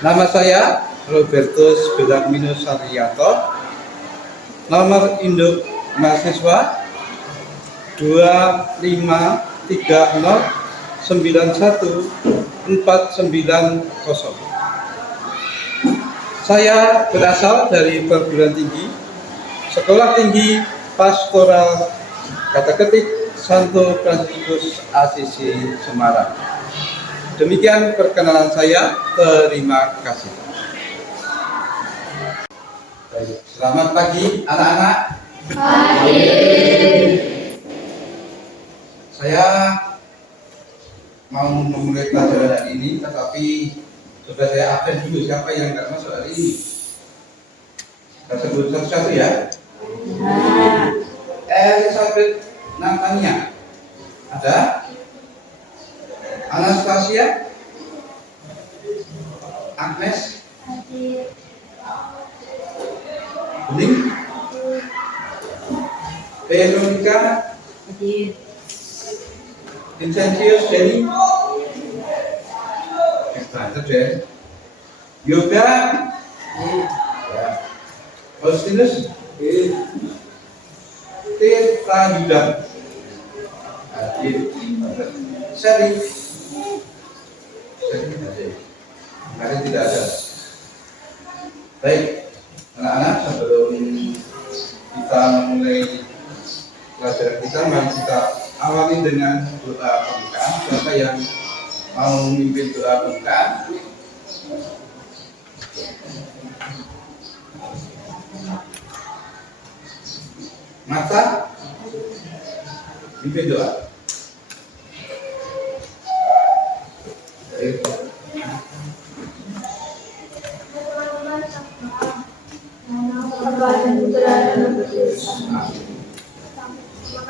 Nama saya Robertus Belarmino Saryanto. Nomor induk mahasiswa 253091490. Saya berasal dari perguruan tinggi Sekolah Tinggi Pastoral Kata Ketik Santo Fransiskus Asisi Semarang. Demikian perkenalan saya. Terima kasih. Baik, selamat pagi anak-anak. Pagi. Saya mau memulai pelajaran hari ini, tetapi sudah saya absen dulu. Siapa yang nggak masuk hari ini? Kita sebut satu-satu ya. Elizabeth Natania ada. Anastasia, Agnes, Bening, Veronica, Vincentius, Denny, banyak deh. Yoga, Faustinus, Tirta Yuda, Seri, kemarin tidak ada. Baik, anak-anak, sebelum kita memulai pelajaran kita, mari kita awali dengan doa pembukaan. Siapa yang mau memimpin doa pembukaan? Mata, mimpin doa.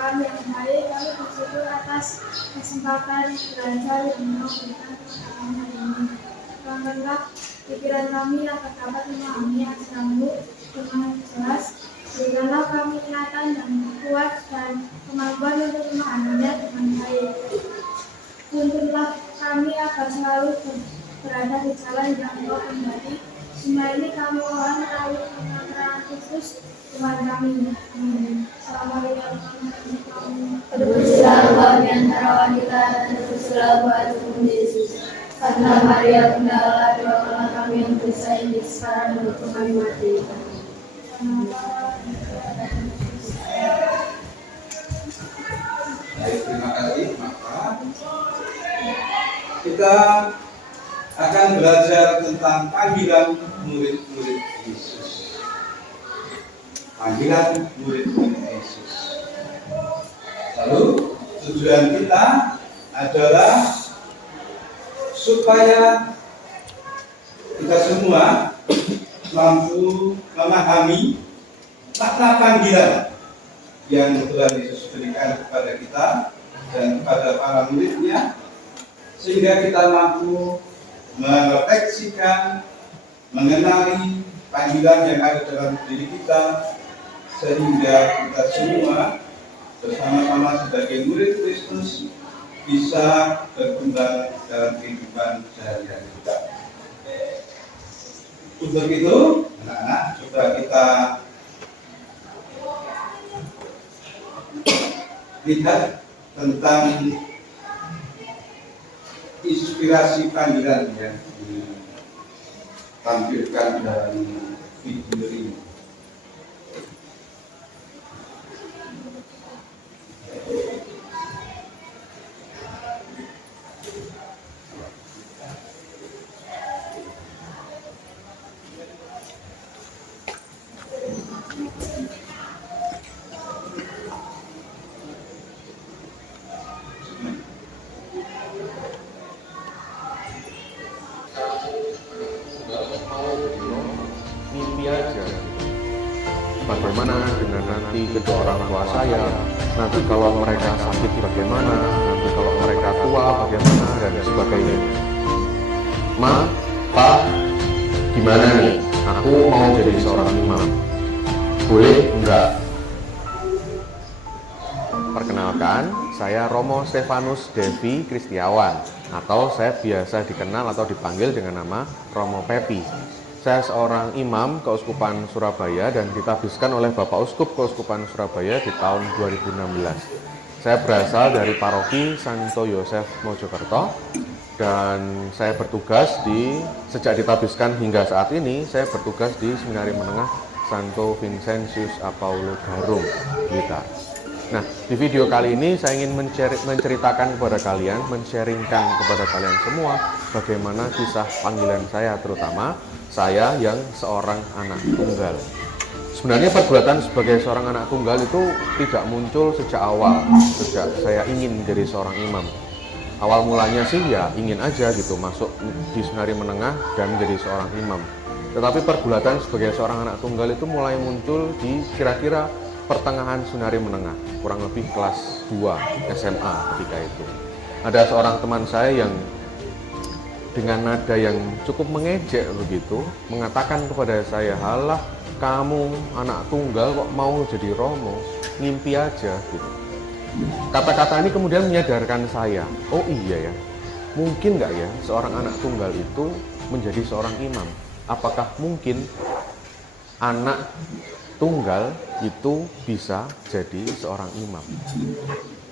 Kami yang baik, kami bersyukur atas kesempatan belajar yang mau berikan kepada kami hari ini. Terangkanlah pikiran kami agar dapat memahami ajaran-Mu dengan jelas. Berikanlah kami ingatan yang kuat dan kemampuan untuk memahaminya dengan baik. Tuntunlah kami agar selalu berada di jalan yang Engkau kehendaki. Semua ini kami mohon melalui pengantaran Kristus Tuhan kami. Amin. Assalamualaikum warahmatullahi wabarakatuh. Terpujilah Engkau di antara wanita dan terpujilah buah tubuhmu Yesus. Karena Maria Bunda Allah, doakanlah kami yang berdosa ini sekarang dan waktu kami mati. Baik, terima kasih. Maka kita akan belajar tentang panggilan murid-murid Yesus. Panggilan murid-murid Yesus. Lalu tujuan kita adalah supaya kita semua mampu memahami makna panggilan yang Tuhan Yesus berikan kepada kita dan kepada para muridnya, sehingga kita mampu merefleksikan, mengenali panggilan yang ada dalam diri kita, sehingga kita semua bersama-sama sebagai murid Kristus bisa berkembang dalam kehidupan sehari-hari kita. Untuk itu, anak-anak, coba kita lihat tentang inspirasi panggilan yang ditampilkan dalam video ini. Mimpi aja. Bagaimana dengan nanti kedua orang tua saya? Nanti kalau mereka sakit bagaimana? Nanti kalau mereka tua bagaimana? Dan sebagainya. Ma, Pa, gimana nih? Aku mau jadi seorang imam. Boleh enggak? Perkenalkan, saya Romo Stefanus Devi Kristiawan, atau saya biasa dikenal atau dipanggil dengan nama Romo Pepi. Saya seorang imam Keuskupan Surabaya dan ditabiskan oleh Bapak Uskup Keuskupan Surabaya di tahun 2016. Saya berasal dari paroki Santo Yosef Mojokerto dan saya bertugas sejak ditabiskan hingga saat ini, saya bertugas di Seminari Menengah Santo Vincentius Apaulo Garung, Blitar. Nah, di video kali ini saya ingin menceritakan kepada kalian, men-sharingkan kepada kalian semua bagaimana kisah panggilan saya, terutama saya yang seorang anak tunggal. Sebenarnya pergulatan sebagai seorang anak tunggal itu tidak muncul sejak awal, sejak saya ingin menjadi seorang imam. Awal mulanya sih ya ingin aja gitu masuk di Seminari Menengah dan menjadi seorang imam. Tetapi pergulatan sebagai seorang anak tunggal itu mulai muncul di kira-kira pertengahan Seminari Menengah, kurang lebih kelas 2 SMA ketika itu. Ada seorang teman saya yang dengan nada yang cukup mengejek begitu, mengatakan kepada saya, "Halah, kamu anak tunggal kok mau jadi romo, ngimpi aja," gitu. Kata-kata ini kemudian menyadarkan saya, oh iya ya, mungkin nggak ya seorang anak tunggal itu menjadi seorang imam? Apakah mungkin anak tunggal itu bisa jadi seorang imam?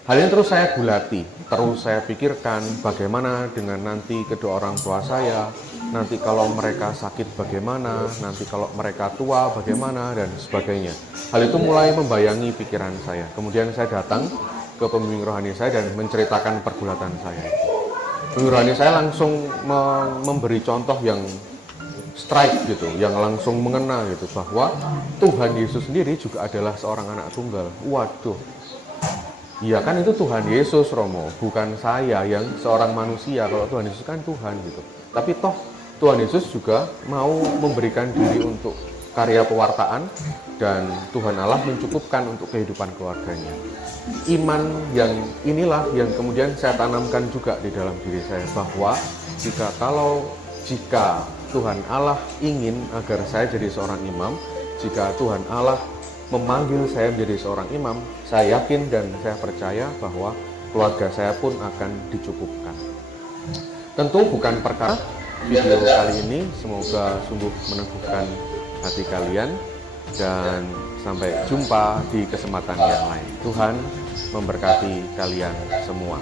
Hal ini terus saya gulati, terus saya pikirkan bagaimana dengan nanti kedua orang tua saya, nanti kalau mereka sakit bagaimana, nanti kalau mereka tua bagaimana, dan sebagainya. Hal itu mulai membayangi pikiran saya. Kemudian saya datang ke pembimbing rohani saya dan menceritakan pergulatan saya. Pembimbing rohani saya langsung memberi contoh yang strike gitu, yang langsung mengena gitu, bahwa Tuhan Yesus sendiri juga adalah seorang anak tunggal. Waduh, iya kan itu Tuhan Yesus, Romo, bukan saya yang seorang manusia. Kalau Tuhan Yesus kan Tuhan gitu. Tapi toh Tuhan Yesus juga mau memberikan diri untuk karya pewartaan dan Tuhan Allah mencukupkan untuk kehidupan keluarganya. Iman yang inilah yang kemudian saya tanamkan juga di dalam diri saya, bahwa jika Tuhan Allah ingin agar saya jadi seorang imam, jika Tuhan Allah memanggil saya menjadi seorang imam, saya yakin dan saya percaya bahwa keluarga saya pun akan dicukupkan. Tentu bukan perkara video kali ini, semoga sungguh meneguhkan hati kalian dan sampai jumpa di kesempatan yang lain. Tuhan memberkati kalian semua.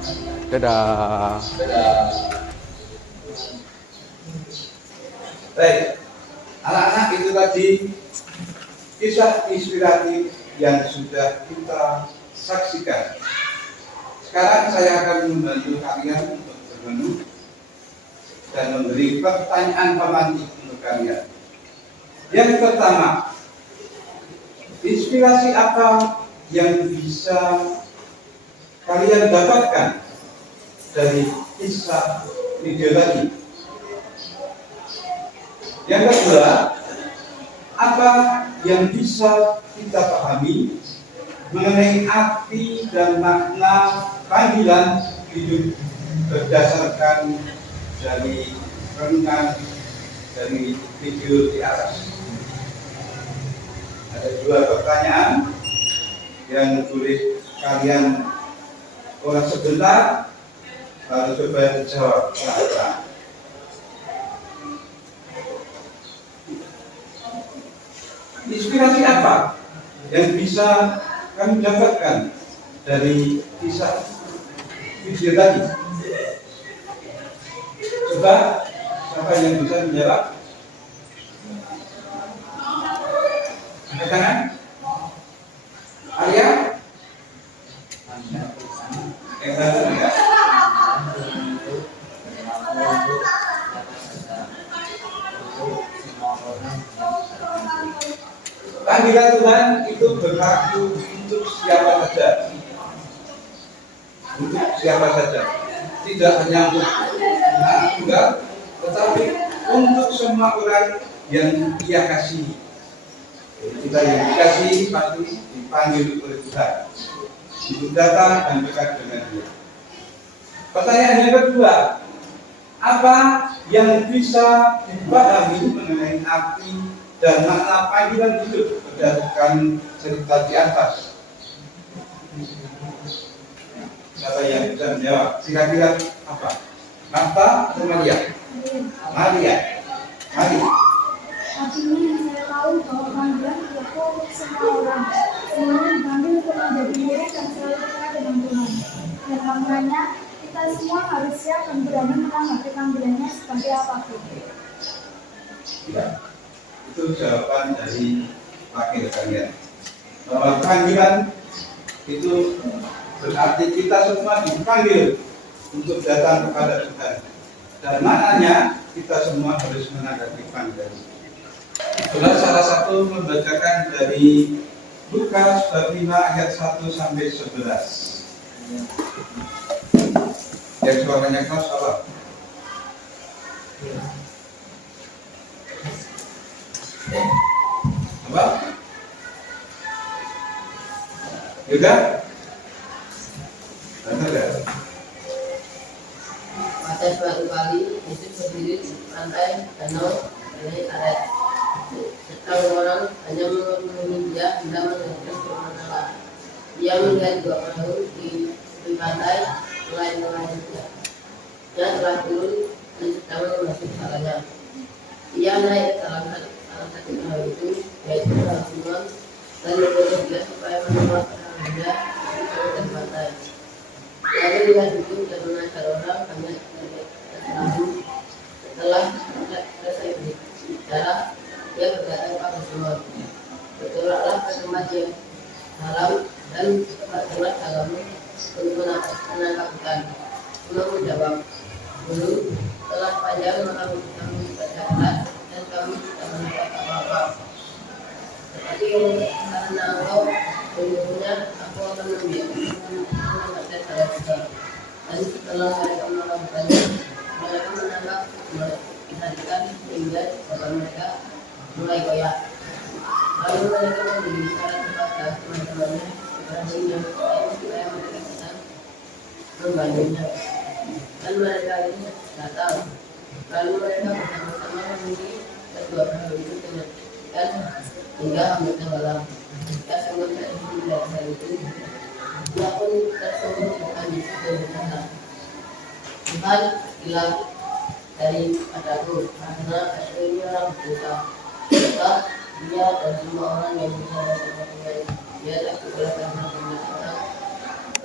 Dadah. Baik, anak-anak, itu tadi kisah inspiratif yang sudah kita saksikan. Sekarang saya akan membantu kalian untuk bermenung dan memberi pertanyaan pemantik untuk kalian. Yang pertama, inspirasi apa yang bisa kalian dapatkan dari kisah video tadi? Yang kedua, apa yang bisa kita pahami mengenai arti dan makna panggilan hidup berdasarkan dari renungan dari video di atas? Ada 2 pertanyaan yang boleh kalian olah sebentar, lalu coba dijawab. Inspirasi apa yang bisa kami dapatkan dari kisah video tadi? Coba, siapa yang bisa menjawab? Angkat tangan. Arya? Panggilan Tuhan itu berlaku untuk siapa saja. Untuk siapa saja. Tidak hanya untuk anak tunggal, tetapi untuk semua orang yang Dia kasihi. Kita yang dikasihi pasti dipanggil oleh Tuhan untuk datang dan dekat dengan Dia. Pertanyaan yang kedua, apa yang bisa dipahami mengenai arti dan makna panggilan hidup berdasarkan cerita di atas? Siapa yang bisa menjawab? Kira-kira apa? Marta atau Maria? Maria. Mari. Artinya yang saya tahu bahwa panggilan berlaku untuk semua orang. Semuanya dipanggil untuk menjadi murid dan selalu dekat dengan Tuhan. Dan karenanya kita semua harus siap dan berani menanggapi panggilannya sebagai apapun. Ya, itu jawaban dari wakil kalian. Bahwa panggilan itu berarti kita semua dipanggil untuk datang kepada Tuhan. Dan maknanya kita semua harus menanggapi panggilan. Saudara salah satu membacakan dari Lukas bab 5 ayat 1 sampai 11. Yang suaranya keras apa? Apa? Juga? Benar ya? Pada suatu kali, Yesus berdiri di pantai danau dari Aret. Setahun orang hanya mengunjungi dia hendak mendengarkan firman Allah. Ia melihat dua perahu di tepi pantai, nelayan-nelayan dia. Dia telah turun dan sedang memasuk salahnya. Ia naik ke salah satu perahu itu, yaitu perahu Simon, dan menyuruh dia supaya menemukan perahunya di sekitar pantai. Lalu dia duduk dan mengajar orang banyak dari perahu. Setelah selesai berbicara, dia berkata kepada Simon, "Bertolaklah ke tempat yang dalam dan cepatlah kamu untuk menangkap ikan." Simon menjawab, "Guru, telah panjang maka kami baca keras dan kami tidak menangkap apa-apa. Tetapi karena engkau menyuruhnya, aku akan menangkap salah juga." Dan setelah mereka melakukannya, mereka menangkap ikan hingga badan mereka mulai goyah. Lalu mereka memberi syarat kepada teman-temannya Ibrahim yang lain supaya mereka bisa membantunya. Dan mereka itu datang. Lalu mereka bersama-sama memilih kedua perahu itu dengan ikan hingga hampir tenggelam. Ketika Simon tidak melihat hal itu, dia pun tersungguh Tuhan Yesus berkata, "Tuhan, hilang daripadaku, karena aku ini orang berdosa." Maka dia dan semua orang yang bersama dengan dia takut karena pendatang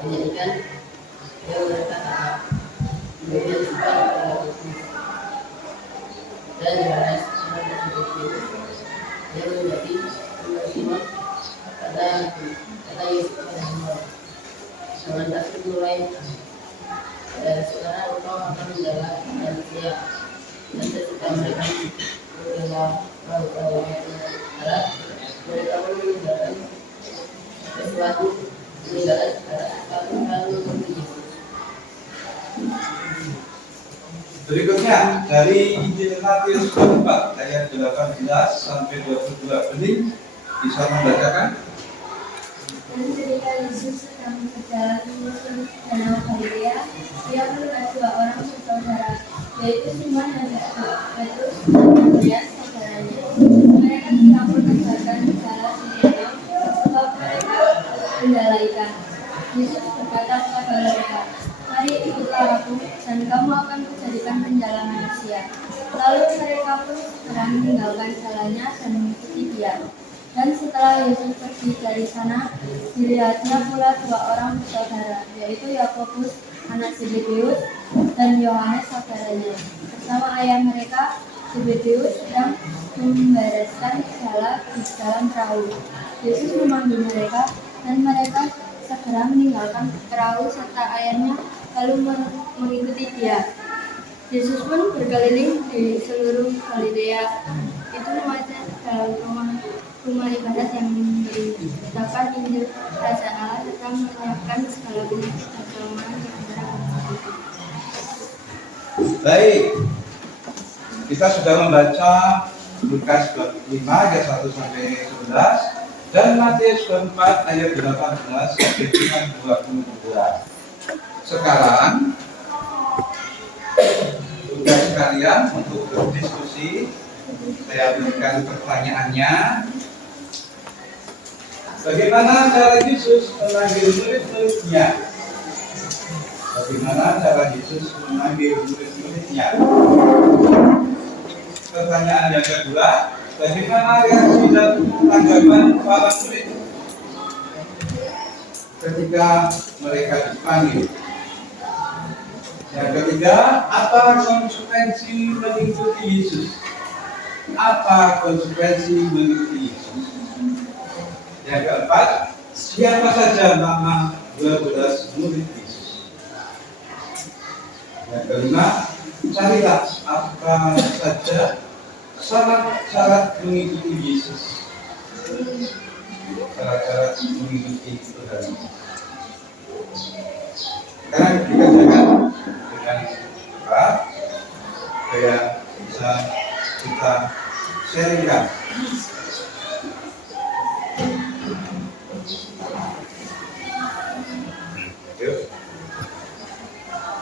banyak ikan yang mereka tangkap. Demikian juga kepada Yesus. Dan Yohanes anak tersebut dia menjadi Simon kata Yesus kepada Simon, "Jangan takut mulai dari sekarang engkau akan menjaga manusia." Dan ketika mereka mendengar perahu itu darat, mereka meninggalkan sesuatu meninggalkan lalu menuju Yesus. Berikutnya dari Injil Matius 4 ayat 18 sampai 22. Bening bisa membacakan? Dan ketika Yesus sedang berjalan menyusuri danau Galilea, dia melihat dua orang bersaudara, yaitu Simon dan Petrus dan Andreas saudaranya. Mereka sedang mengerjakan segala sesuatu sebab mereka menjala ikan. Yesus berkata kepada mereka, "Mari ikutlah aku, dan kamu akan kujadikan penjala manusia." Lalu mereka pun segera meninggalkan jalannya dan mengikuti dia. Dan setelah Yesus pergi dari sana, dilihatnya pula dua orang bersaudara, yaitu Yakobus anak Zebedeus dan Yohanes saudaranya. Bersama ayah mereka, Zebedeus sedang membereskan jala di dalam perahu. Yesus memanggil mereka, dan mereka segera meninggalkan perahu serta ayahnya, lalu mengikuti dia. Yesus pun berkeliling di seluruh Galilea. Itu mengajar dalam rumah ibadat yang memberitakan Injil Kerajaan Allah serta menyiapkan segala penyakit dan kelemahan kepada bangsa itu. Baik, kita sudah membaca Lukas bab 5 ayat 1 sampai 11 dan Matius bab 4 ayat 18 sampai dengan 22. Sekarang tugas kalian untuk berdiskusi. Saya berikan pertanyaannya. Bagaimana cara Yesus memanggil murid-muridnya? bagaimana cara Yesus memanggil murid-muridnya. Pertanyaan yang kedua, bagaimana reaksi dan tanggapan para murid ketika mereka dipanggil. Yang ketiga, apa konsekuensi mengikuti Yesus? Apa konsekuensi mengikuti Yesus? Yang keempat, siapa saja nama 12 murid Yesus? Yang kelima, carilah apa saja syarat-syarat mengikuti Yesus. Syarat-syarat mengikuti Tuhan. Sekarang dikerjakan dengan cepat supaya bisa kita sharingkan. Yuk,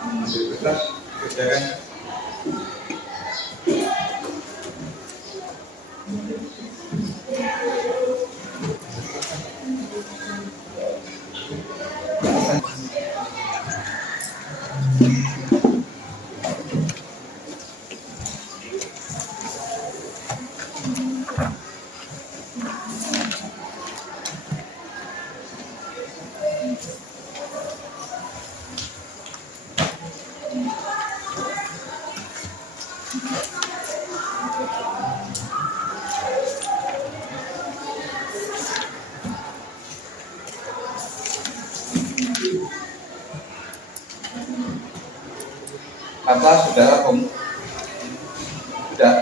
ambil kertas, kerjakan. Apa saudara Om? Sudah.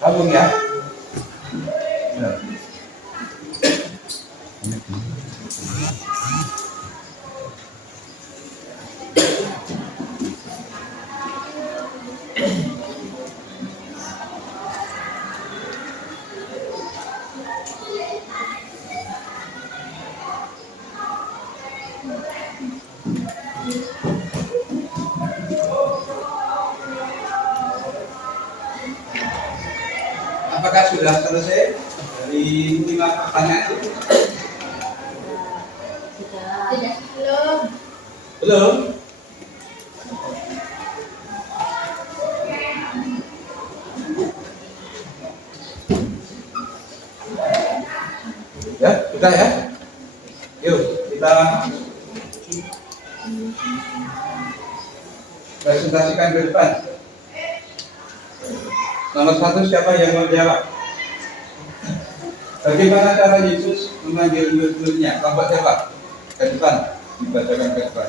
Gabung ya. Ya. Apakah sudah selesai dari 5 pertanyaan itu? Tidak. Belum. Belum? Ya, sudah ya? Yuk, kita presentasikan ke depan. Nomor 1, siapa yang mau jawab? Bagaimana cara Yesus memanggil murid-muridnya? Kelompok jawab ke depan, dibacakan ke depan.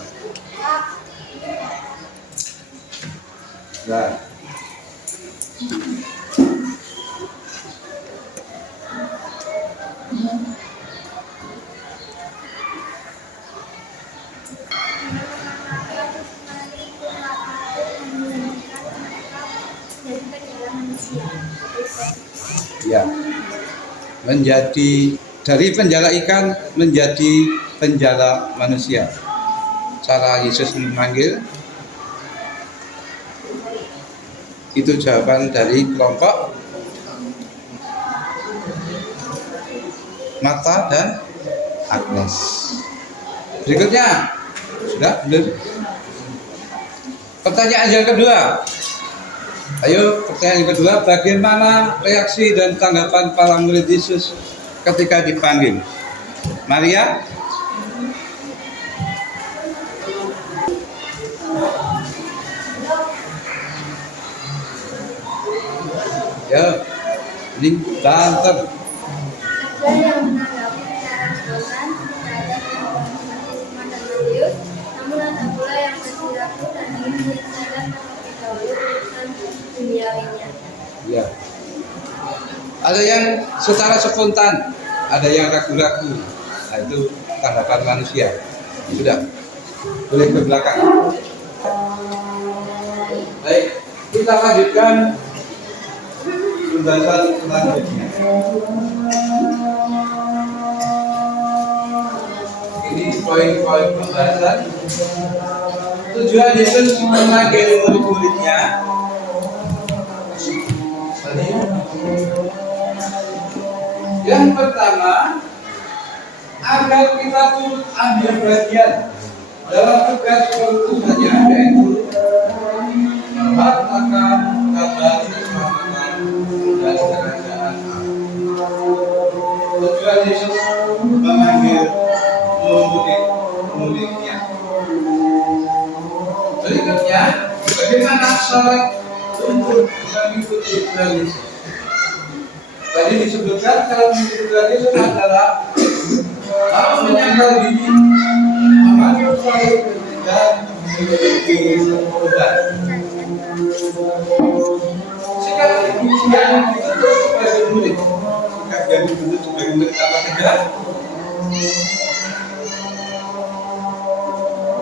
Nah. Ya, menjadi dari penjala ikan menjadi penjala manusia. Cara Yesus memanggil itu jawaban dari kelompok Marta dan Agnes. Berikutnya, sudah belum? Pertanyaan yang kedua. Ayo, pertanyaan yang kedua, bagaimana reaksi dan tanggapan para murid Yesus ketika dipanggil? Maria? Ya, ini banter. Ada yang menanggapi cara Tuhan terhadap Simon dan Matius, namun ada pula yang masih ragu dan ingin menyelesaikan terlebih dahulu urusan duniawinya. Ya. Ada yang secara spontan ada yang ragu-ragu. Nah, itu tanggapan manusia. Sudah, boleh ke belakang. Baik, kita lanjutkan pembahasan selanjutnya. Ini poin-poin pembahasan. Tujuan Yesus memanggil murid-muridnya. Yang pertama, agar kita turut ambil bagian dalam tugas perutusannya, yaitu mengatakan kabar keselamatan dan kerajaan Allah. Tujuan Yesus memanggil murid-muridnya. Berikutnya, bagaimana syarat untuk mengikuti Tuhan Yesus? Tadi disebutkan syarat mengikuti Tuhan Yesus adalah harus menyangkal diri, memanggil salib dan memiliki Tuhan. Sikap yang dituntut sebagai murid, sikap yang dituntut sebagai murid apa saja?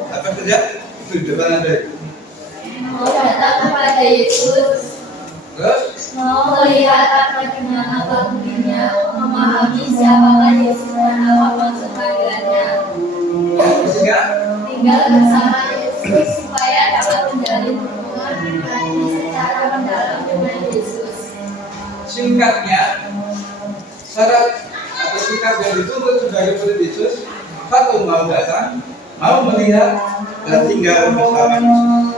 Apa saja? Itu di depan ada. Mau datang kepada Yesus, Terus? mau melihat apa gimana baktinya, memahami siapakah Yesus dan apa maksud panggilannya. Yang ketiga? Tinggal bersama Yesus supaya dapat menjalin hubungan pribadi secara mendalam dengan Yesus. Singkatnya, syarat atau sikap yang dituntut sebagai murid Yesus, satu, mau datang, mau melihat, dan tinggal bersama Yesus.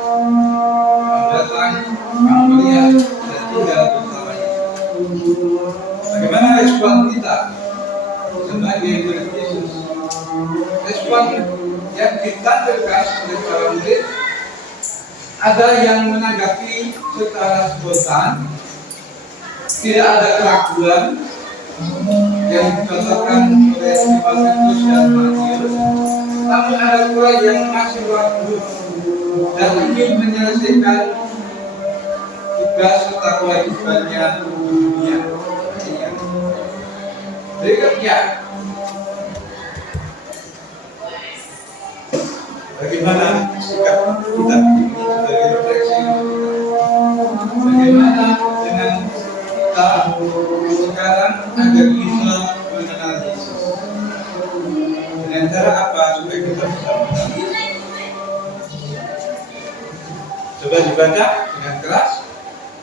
Mau datang, mau melihat, dan tinggal bersama Yesus. Bagaimana respon kita sebagai murid Yesus? Respon yang ditampilkan oleh para murid, ada yang menanggapi secara spontan, tidak ada keraguan yang dicontohkan oleh Petrus dan Matius, namun ada pula yang masih ragu dan ingin menyelesaikan tugas serta kewajibannya di dunia. Berikutnya, bagaimana sikap kita ini sebagai refleksi? Bagaimana dengan kita sekarang agar bisa mengenal Yesus? Dengan cara apa supaya kita bisa mengenal Yesus? Coba dibaca dengan keras.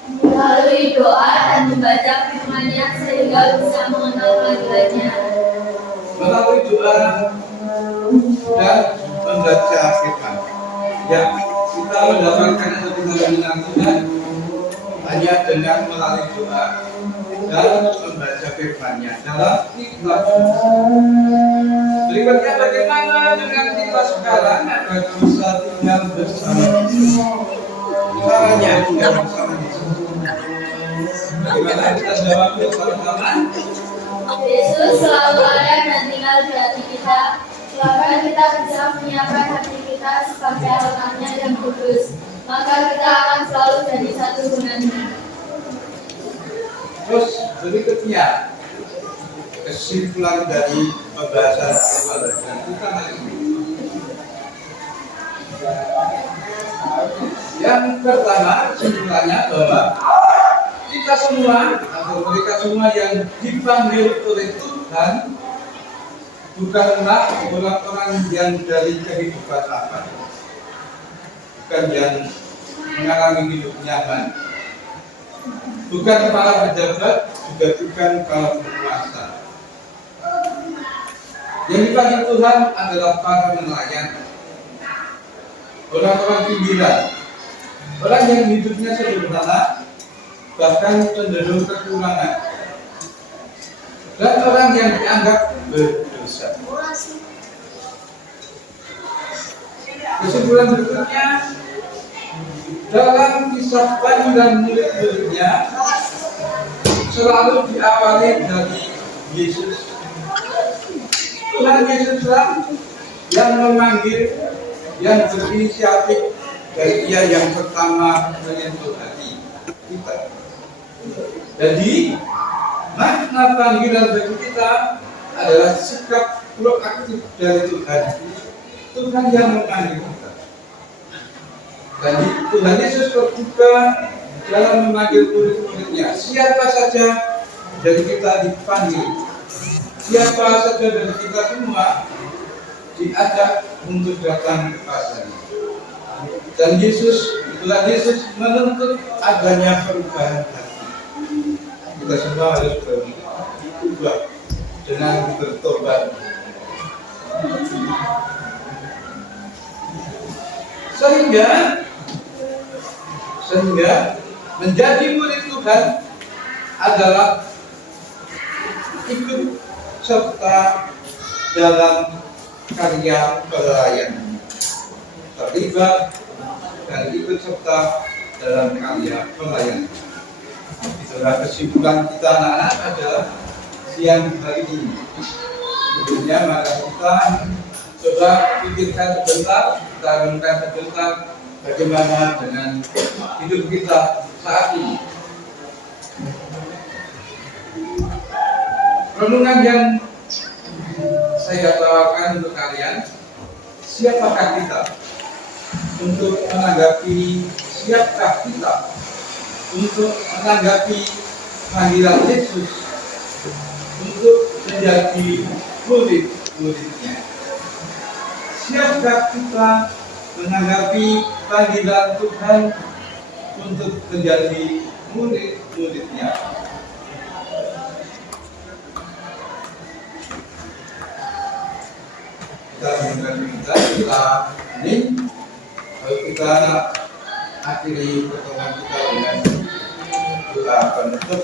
Melalui doa dan membaca firman-Nya sehingga bisa mengenal panggilannya. Melalui doa dan membaca firman. Ya, kita mendapatkan atau kita mengenal Tuhan hanya dengan melalui doa dan membaca firman-Nya dalam kitab. Berikutnya, bagaimana dengan kita sekarang agar bisa tinggal bersama Yesus? Caranya tinggal bersama Yesus. Bagaimana kita jawab bersama-sama? Yesus selalu ada dan tinggal di hati kita. Maka kita bisa menyiapkan hati kita sebagai altarnya yang kudus. Maka kita akan selalu jadi satu dengannya. Terus berikutnya, kesimpulan dari pembahasan pelajaran kita hari ini. Yang pertama, kesimpulannya bahwa kita semua atau mereka semua yang dipanggil oleh Tuhan bukanlah orang-orang yang dari kehidupan apa, bukan yang mengalami hidup nyaman, bukan para pejabat, juga bukan para penguasa. Yang dipanggil Tuhan adalah para nelayan, orang-orang pinggiran, orang yang hidupnya sederhana, bahkan cenderung kekurangan, dan orang yang dianggap berdosa. Kesimpulan berikutnya, dalam kisah panggilan murid-muridnya selalu diawali dari Yesus. Tuhan Yesuslah yang memanggil, yang berinisiatif, dan Ia yang pertama menyentuh hati kita. Jadi makna panggilan bagi kita adalah sikap proaktif dari Tuhan. Tuhan yang memanggil kita. Dan Tuhan Yesus terbuka dalam memanggil murid-muridnya. Siapa saja dari kita dipanggil, siapa saja dari kita semua diajak untuk datang kepadanya. Dan Tuhan Yesus menuntut adanya perubahan hati. Kita semua harus berubah dengan bertobat. Sehingga menjadi murid Tuhan adalah ikut serta dalam karya pelayanan, terlibat dan ikut serta dalam karya pelayanan. Itulah kesimpulan kita anak-anak adalah siang hari ini. Sebelumnya mari kita coba pikirkan sebentar, kita renungkan sebentar bagaimana dengan hidup kita saat ini. Renungan yang saya tawarkan untuk kalian, siapakah kita untuk menanggapi, siapkah kita untuk menanggapi panggilan Yesus untuk menjadi murid-muridnya? Siapkah kita menanggapi panggilan Tuhan untuk menjadi murid-muridnya? Kita ini kita akhiri pertemuan kita dengan doa penutup.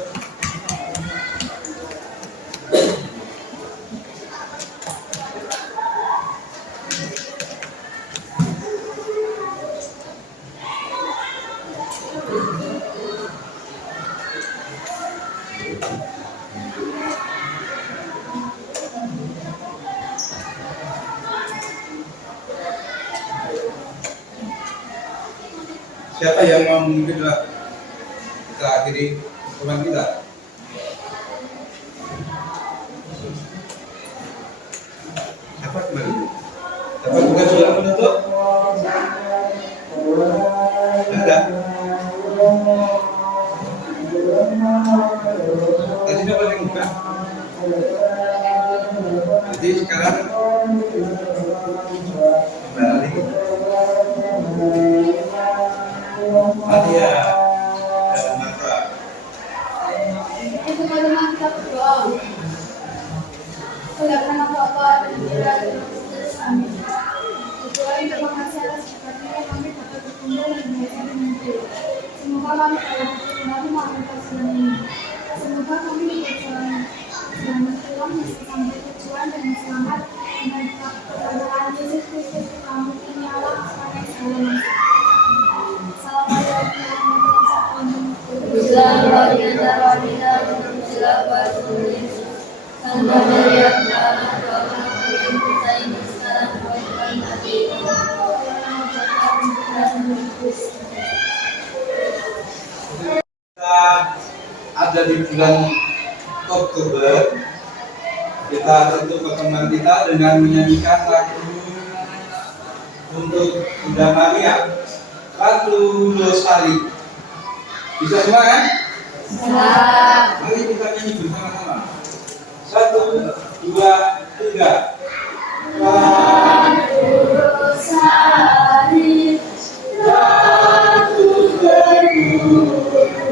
Siapa yang mau memimpin doa? Kita akhiri pertemuan kita. Siapa kembali? Dapat bukan doa penutup? Ada. Tadi dapat yang buka. Jadi sekarang kembali. Maria dan Marta. Untuk teman-teman kita berdoa. Segala apa-apa dan tidak amin. Tuhan, terima kasih atas kesempatan kami dapat berkumpul dan belajar dengan Tuhan. Semoga kami dapat berkenan mengamalkan Tuhan ini. Semoga kami berjalan selamat pulang sampai tujuan dan selamat dengan kebenaran Yesus Kristus kami ini Allah sebagai segala. Kita ada di bulan Oktober. Kita tentu pertemuan kita dengan menyanyikan lagu untuk Bunda Maria, Ratu Losari. Bisa semua kan? Bisa. Mari kita nyanyi bersama-sama. 1, 2, 3. Ratu Losari, Ratu Terlurus,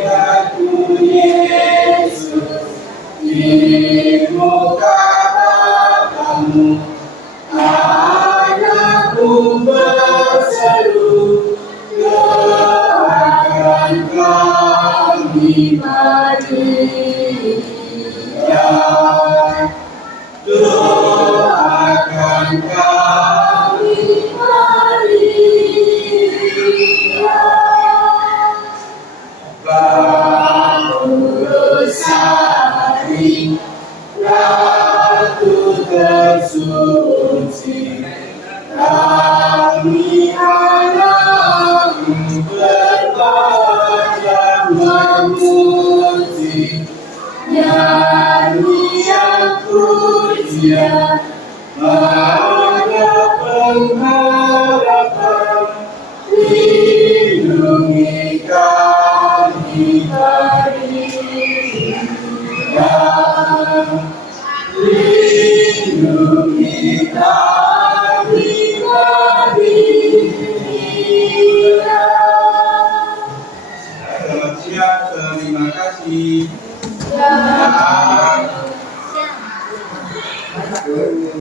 Ratu Yesus, di muka kamu, anakku berseru, doakan kami Maria, doakan kami Maria. Ratu Losari, Ratu tersuci, kami anakmu berbakti. memuji, nyanyian pujian pada pengharapan, lindungi kami hari yang lindungi kami hari ini. Selamat siang, terima kasih. Ya.